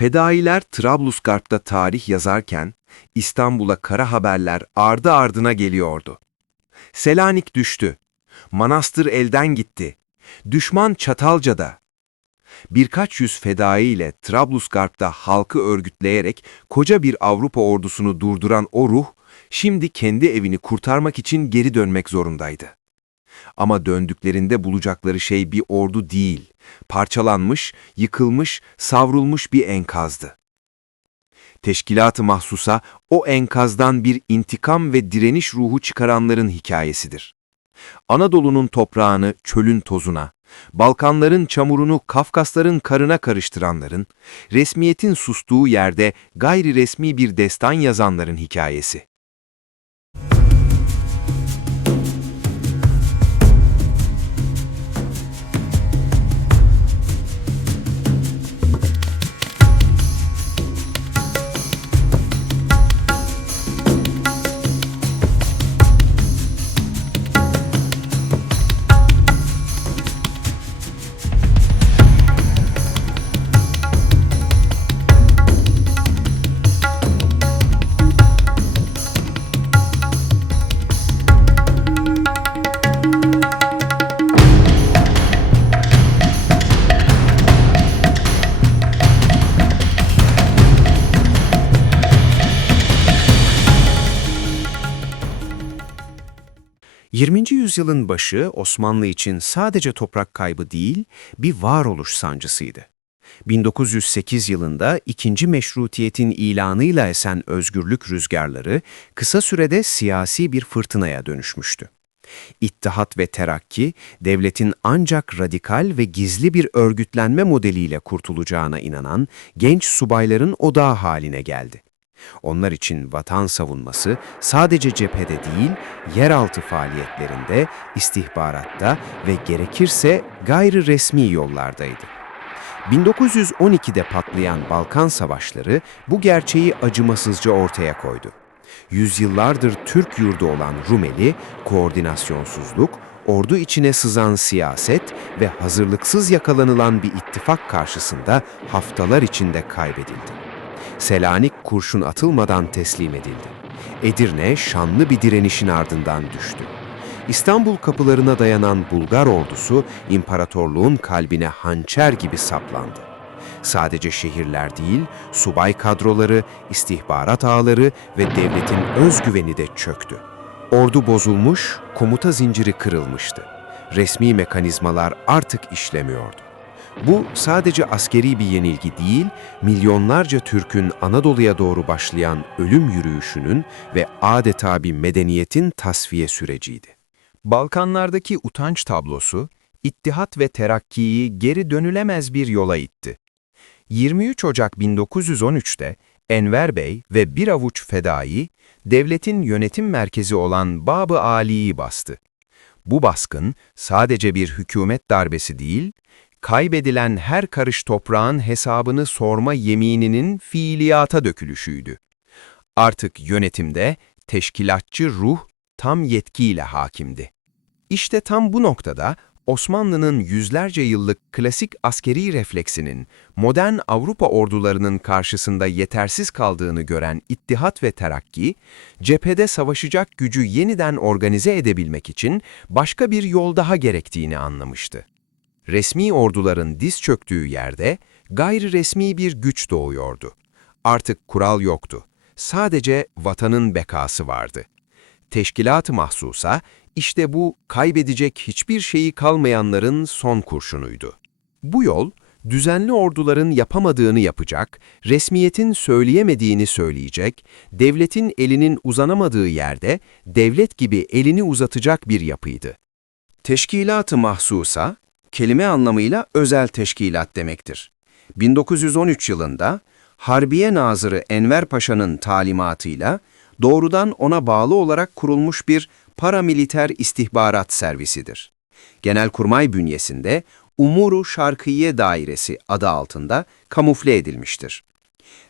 Fedailer Trablusgarp'ta tarih yazarken İstanbul'a kara haberler ardı ardına geliyordu. Selanik düştü. Manastır elden gitti. Düşman Çatalca'da. Birkaç yüz fedai ile Trablusgarp'ta halkı örgütleyerek koca bir Avrupa ordusunu durduran o ruh, şimdi kendi evini kurtarmak için geri dönmek zorundaydı. Ama döndüklerinde bulacakları şey bir ordu değil, parçalanmış, yıkılmış, savrulmuş bir enkazdı. Teşkilat-ı mahsusa o enkazdan bir intikam ve direniş ruhu çıkaranların hikayesidir. Anadolu'nun toprağını çölün tozuna, Balkanların çamurunu Kafkasların karına karıştıranların, resmiyetin sustuğu yerde gayri resmi bir destan yazanların hikayesi. ...20. yüzyılın başı Osmanlı için sadece toprak kaybı değil, bir varoluş sancısıydı. 1908 yılında ikinci meşrutiyetin ilanıyla esen özgürlük rüzgarları kısa sürede siyasi bir fırtınaya dönüşmüştü. İttihat ve Terakki, devletin ancak radikal ve gizli bir örgütlenme modeliyle kurtulacağına inanan genç subayların odağı haline geldi. Onlar için vatan savunması sadece cephede değil, yeraltı faaliyetlerinde, istihbaratta ve gerekirse gayri resmi yollardaydı. 1912'de patlayan Balkan Savaşları bu gerçeği acımasızca ortaya koydu. Yüzyıllardır Türk yurdu olan Rumeli, koordinasyonsuzluk, ordu içine sızan siyaset ve hazırlıksız yakalanılan bir ittifak karşısında haftalar içinde kaybedildi. Selanik kurşun atılmadan teslim edildi. Edirne şanlı bir direnişin ardından düştü. İstanbul kapılarına dayanan Bulgar ordusu imparatorluğun kalbine hançer gibi saplandı. Sadece şehirler değil, subay kadroları, istihbarat ağları ve devletin özgüveni de çöktü. Ordu bozulmuş, komuta zinciri kırılmıştı. Resmi mekanizmalar artık işlemiyordu. Bu sadece askeri bir yenilgi değil, milyonlarca Türk'ün Anadolu'ya doğru başlayan ölüm yürüyüşünün ve adeta bir medeniyetin tasfiye süreciydi. Balkanlardaki utanç tablosu, İttihat ve Terakki'yi geri dönülemez bir yola itti. 23 Ocak 1913'te Enver Bey ve bir avuç fedai, devletin yönetim merkezi olan Bab-ı Ali'yi bastı. Bu baskın sadece bir hükümet darbesi değil, kaybedilen her karış toprağın hesabını sorma yemininin fiiliyata dökülüşüydü. Artık yönetimde teşkilatçı ruh tam yetkiyle hakimdi. İşte tam bu noktada Osmanlı'nın yüzlerce yıllık klasik askeri refleksinin modern Avrupa ordularının karşısında yetersiz kaldığını gören İttihat ve Terakki, cephede savaşacak gücü yeniden organize edebilmek için başka bir yol daha gerektiğini anlamıştı. Resmi orduların diz çöktüğü yerde gayri resmi bir güç doğuyordu. Artık kural yoktu. Sadece vatanın bekası vardı. Teşkilat-ı mahsusa, işte bu kaybedecek hiçbir şeyi kalmayanların son kurşunuydu. Bu yol, düzenli orduların yapamadığını yapacak, resmiyetin söyleyemediğini söyleyecek, devletin elinin uzanamadığı yerde devlet gibi elini uzatacak bir yapıydı. Teşkilat-ı mahsusa, kelime anlamıyla özel teşkilat demektir. 1913 yılında Harbiye Nazırı Enver Paşa'nın talimatıyla doğrudan ona bağlı olarak kurulmuş bir paramiliter istihbarat servisidir. Genelkurmay bünyesinde Umuru Şarkiye Dairesi adı altında kamufle edilmiştir.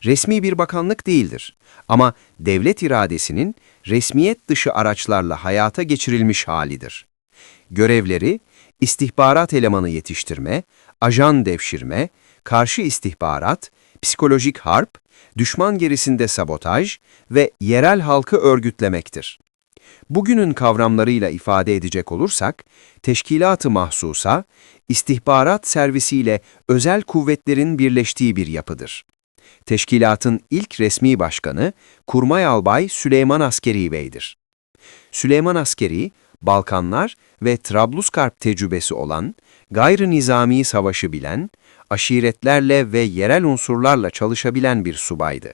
Resmi bir bakanlık değildir ama devlet iradesinin resmiyet dışı araçlarla hayata geçirilmiş halidir. Görevleri, istihbarat elemanı yetiştirme, ajan devşirme, karşı istihbarat, psikolojik harp, düşman gerisinde sabotaj ve yerel halkı örgütlemektir. Bugünün kavramlarıyla ifade edecek olursak, teşkilat-ı mahsusa, istihbarat servisiyle özel kuvvetlerin birleştiği bir yapıdır. Teşkilatın ilk resmi başkanı Kurmay Albay Süleyman Askeri Bey'dir. Süleyman Askeri, Balkanlar ve Trablusgarp tecrübesi olan, gayrı nizami savaşı bilen, aşiretlerle ve yerel unsurlarla çalışabilen bir subaydı.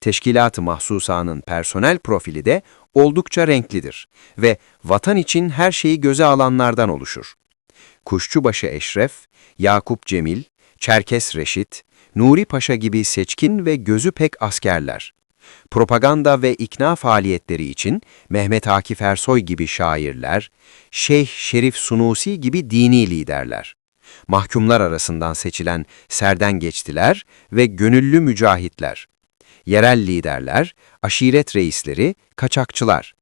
Teşkilat-ı Mahsusa'nın personel profili de oldukça renklidir ve vatan için her şeyi göze alanlardan oluşur. Kuşçubaşı Eşref, Yakup Cemil, Çerkes Reşit, Nuri Paşa gibi seçkin ve gözü pek askerler. Propaganda ve ikna faaliyetleri için Mehmet Akif Ersoy gibi şairler, Şeyh Şerif Sunusi gibi dini liderler. Mahkumlar arasından seçilen serdengeçtiler ve gönüllü mücahitler. Yerel liderler, aşiret reisleri, kaçakçılar.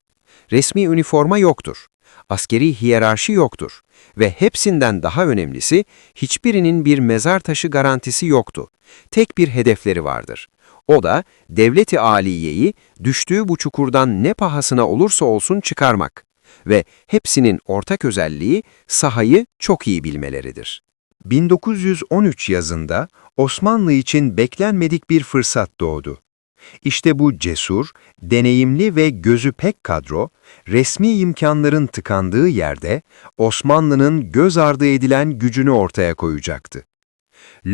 Resmi üniforma yoktur. Askeri hiyerarşi yoktur. Ve hepsinden daha önemlisi, hiçbirinin bir mezar taşı garantisi yoktu. Tek bir hedefleri vardır. O da devleti aliyeyi düştüğü bu çukurdan ne pahasına olursa olsun çıkarmak. Ve hepsinin ortak özelliği sahayı çok iyi bilmeleridir. 1913 yazında Osmanlı için beklenmedik bir fırsat doğdu. İşte bu cesur, deneyimli ve gözü pek kadro, resmi imkanların tıkandığı yerde Osmanlı'nın göz ardı edilen gücünü ortaya koyacaktı.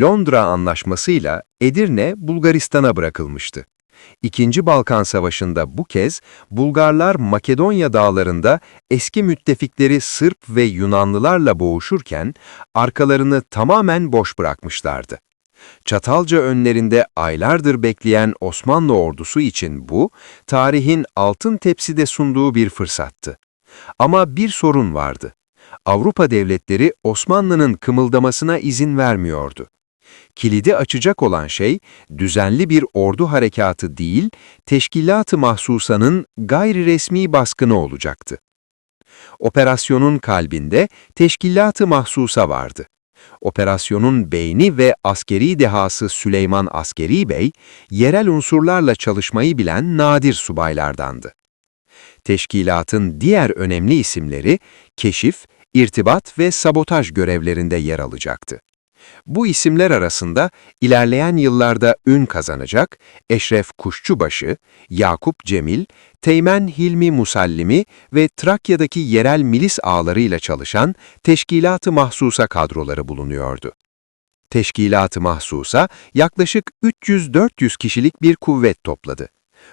Londra Anlaşması'yla Edirne Bulgaristan'a bırakılmıştı. İkinci Balkan Savaşı'nda bu kez Bulgarlar Makedonya dağlarında eski müttefikleri Sırp ve Yunanlılarla boğuşurken arkalarını tamamen boş bırakmışlardı. Çatalca önlerinde aylardır bekleyen Osmanlı ordusu için bu, tarihin altın tepside sunduğu bir fırsattı. Ama bir sorun vardı. Avrupa devletleri Osmanlı'nın kımıldamasına izin vermiyordu. Kilidi açacak olan şey, düzenli bir ordu harekatı değil, teşkilat-ı mahsusanın gayri resmi baskını olacaktı. Operasyonun kalbinde teşkilat-ı mahsusa vardı. Operasyonun beyni ve askeri dehası Süleyman Askeri Bey, yerel unsurlarla çalışmayı bilen nadir subaylardandı. Teşkilatın diğer önemli isimleri, keşif, irtibat ve sabotaj görevlerinde yer alacaktı. Bu isimler arasında ilerleyen yıllarda ün kazanacak Eşref Kuşçubaşı, Yakup Cemil, Teğmen Hilmi Musallimi ve Trakya'daki yerel milis ağlarıyla çalışan Teşkilat-ı Mahsusa kadroları bulunuyordu. Teşkilat-ı Mahsusa yaklaşık 300-400 kişilik bir kuvvet topladı.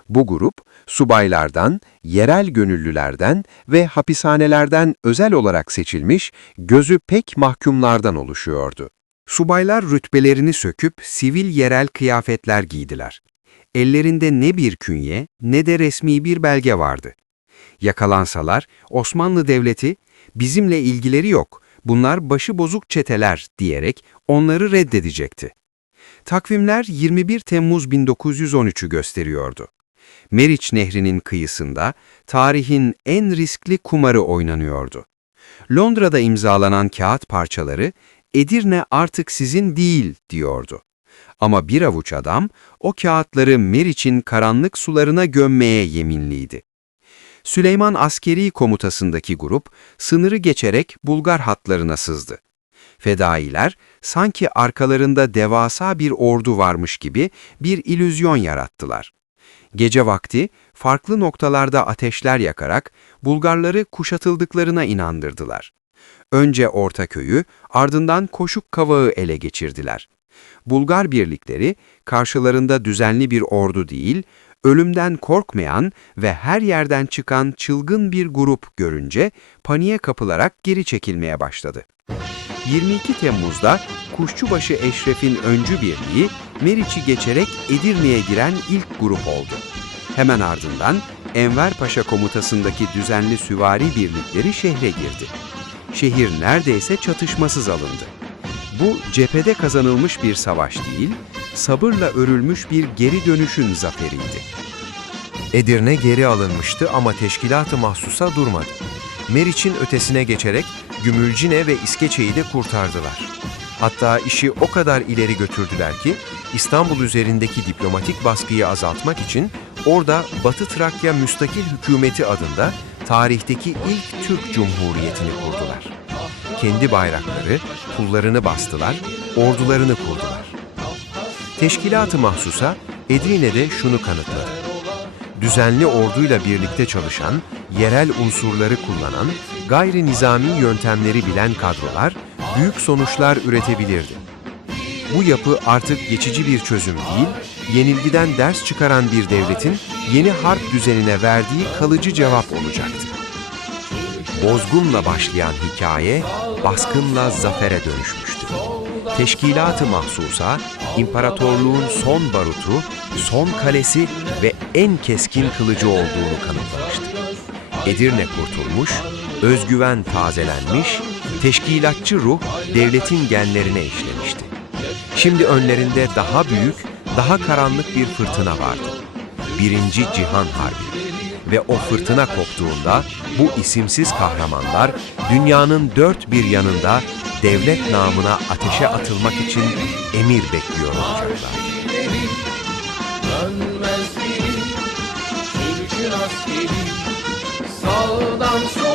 Bu grup, subaylardan, yerel gönüllülerden ve hapishanelerden özel olarak seçilmiş gözü pek mahkumlardan oluşuyordu. Subaylar rütbelerini söküp sivil yerel kıyafetler giydiler. Ellerinde ne bir künye ne de resmi bir belge vardı. Yakalansalar Osmanlı Devleti bizimle ilgileri yok, bunlar başıbozuk çeteler diyerek onları reddedecekti. Takvimler 21 Temmuz 1913'ü gösteriyordu. Meriç Nehri'nin kıyısında tarihin en riskli kumarı oynanıyordu. Londra'da imzalanan kağıt parçaları Edirne artık sizin değil diyordu. Ama bir avuç adam o kağıtları Meriç'in karanlık sularına gömmeye yeminliydi. Süleyman askeri komutasındaki grup sınırı geçerek Bulgar hatlarına sızdı. Fedailer sanki arkalarında devasa bir ordu varmış gibi bir ilüzyon yarattılar. Gece vakti farklı noktalarda ateşler yakarak Bulgarları kuşatıldıklarına inandırdılar. Önce Ortaköy'ü, ardından Koşuk Kavağı ele geçirdiler. Bulgar birlikleri karşılarında düzenli bir ordu değil, ölümden korkmayan ve her yerden çıkan çılgın bir grup görünce paniğe kapılarak geri çekilmeye başladı. 22 Temmuz'da Kuşçubaşı Eşref'in öncü birliği Meriç'i geçerek Edirne'ye giren ilk grup oldu. Hemen ardından Enver Paşa komutasındaki düzenli süvari birlikleri şehre girdi. Şehir neredeyse çatışmasız alındı. Bu cephede kazanılmış bir savaş değil, sabırla örülmüş bir geri dönüşün zaferiydi. Edirne geri alınmıştı ama teşkilat-ı mahsusa durmadı. Meriç'in ötesine geçerek Gümülcine ve İskeçe'yi de kurtardılar. Hatta işi o kadar ileri götürdüler ki İstanbul üzerindeki diplomatik baskıyı azaltmak için orada Batı Trakya Müstakil Hükümeti adında tarihteki ilk Türk Cumhuriyeti'ni kurdular. Kendi bayrakları, pullarını bastılar, ordularını kurdular. Teşkilat-ı mahsusa Edirne'de şunu kanıtladı. Düzenli orduyla birlikte çalışan, yerel unsurları kullanan, gayri nizami yöntemleri bilen kadrolar büyük sonuçlar üretebilirdi. Bu yapı artık geçici bir çözüm değil, yenilgiden ders çıkaran bir devletin yeni harp düzenine verdiği kalıcı cevap olacaktı. Bozgunla başlayan hikaye, baskınla zafere dönüşmüştü. Teşkilat-ı mahsusa, imparatorluğun son barutu, son kalesi ve en keskin kılıcı olduğunu kanıtlamıştı. Edirne kurtulmuş, özgüven tazelenmiş, teşkilatçı ruh devletin genlerine işlemişti. Şimdi önlerinde daha büyük, daha karanlık bir fırtına vardı. Birinci Cihan Harbi. Ve o fırtına koptuğunda bu isimsiz kahramanlar dünyanın dört bir yanında devlet namına ateşe atılmak için emir bekliyor olacaklar. Dönmez Türk'ün askeri Sağdan sola